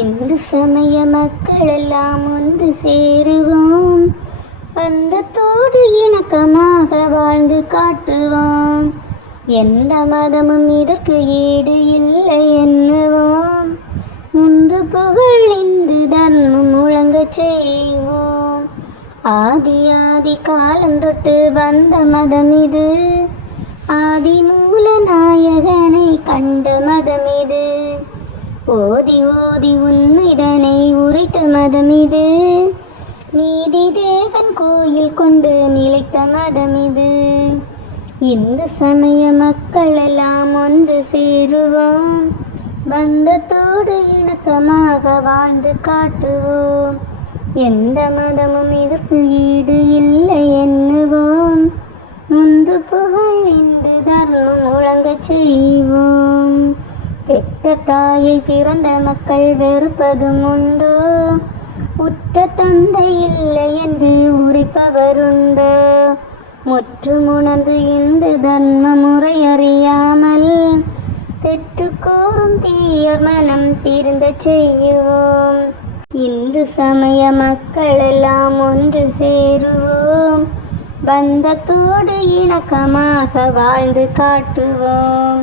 இந்து சமய மக்களெல்லாம் ஒன்று சேருவோம், பந்தத்தோடு இணக்கமாக வாழ்ந்து காட்டுவோம். எந்த மதமும் இதற்கு ஈடு இல்லை எண்ணுவோம். முந்து புகழ் இந்து தர்மம் முழங்கச் செய்வோம். ஆதி ஆதி காலந்தொட்டு வந்த மதம் இது, ஆதி மூல நாயகனை கண்ட மதம் இது. ஓதி ஓதி உண்மைதனை உரைத்த மதம் இது, நீதி தேவன் கோயில் கொண்டு நிலைத்த மதம் இது. இந்து சமய மக்கள் எல்லாம் ஒன்று சேருவோம், பந்தத்தோடு இணக்கமாக வாழ்ந்து காட்டுவோம். எந்த மதமும் இதற்கு ஈடு இல்லை எண்ணுவோம். முந்து புகழ் இந்து தர்மம் முழங்கச் செய்வோம். பெற்ற தாயை பிறந்த மக்கள் வெறுப்பதும் உண்டோ, உற்ற தந்தை இல்லை என்று உரைப்பவருண்டோ. முற்றுமுணர்ந்து இந்து தர்ம முறை அறியாமல் தெற்று கோரும் தீயர் மனம் தீர்ந்த செய்வோம். இந்து சமய மக்கள் எல்லாம் ஒன்று சேருவோம், பந்தத்தோடு இணக்கமாக வாழ்ந்து காட்டுவோம்.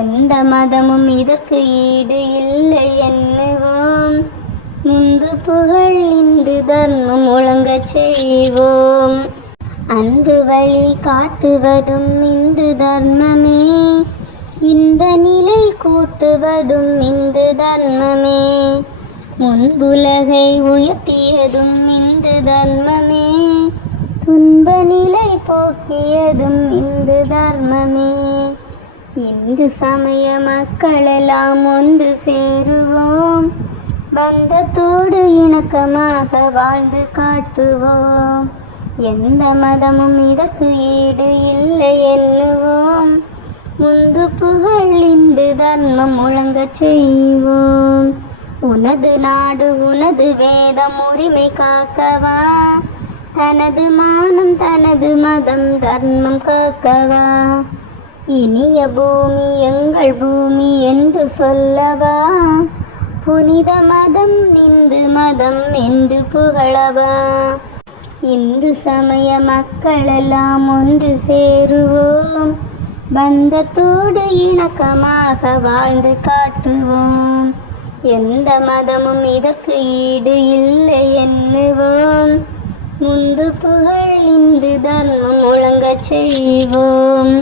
எந்த மதமும் இதற்கு ஈடு இல்லை எண்ணுவோம். முந்து புகழ் இந்து தர்மம் முழங்கச் செய்வோம். அன்பு வழி காட்டுவதும் இந்து தர்மமே, இன்ப நிலை கூட்டுவதும் இந்து தர்மமே. முன்புலகை உயர்த்தியதும் இந்து தர்மமே, துன்ப நிலை போக்கியதும் இந்து தர்மமே. இந்து சமய மக்களெல்லாம் ஒன்று சேருவோம், பந்தத்தோடு இணக்கமாக வாழ்ந்து காட்டுவோம். எந்த மதமும் இதற்கு ஈடு இல்லை எண்ணுவோம். முந்து புகழ் இந்து தர்மம் முழங்கச் செய்வோம். உனது நாடு உனது வேதம் உரிமை காக்கவா, தனது மானம் தனது மதம் தர்மம் காக்கவா. இனிய பூமி எங்கள் பூமி என்று சொல்லவா, புனித மதம் இந்து மதம் என்று புகழவா. இந்து சமய மக்களெல்லாம் ஒன்று சேருவோம், பந்தத்தோடு இணக்கமாக வாழ்ந்து காட்டுவோம். எந்த மதமும் இதற்கு ஈடு இல்லை எண்ணுவோம். முந்து புகழ் இந்து தர்மம் முழங்கச் செய்வோம்.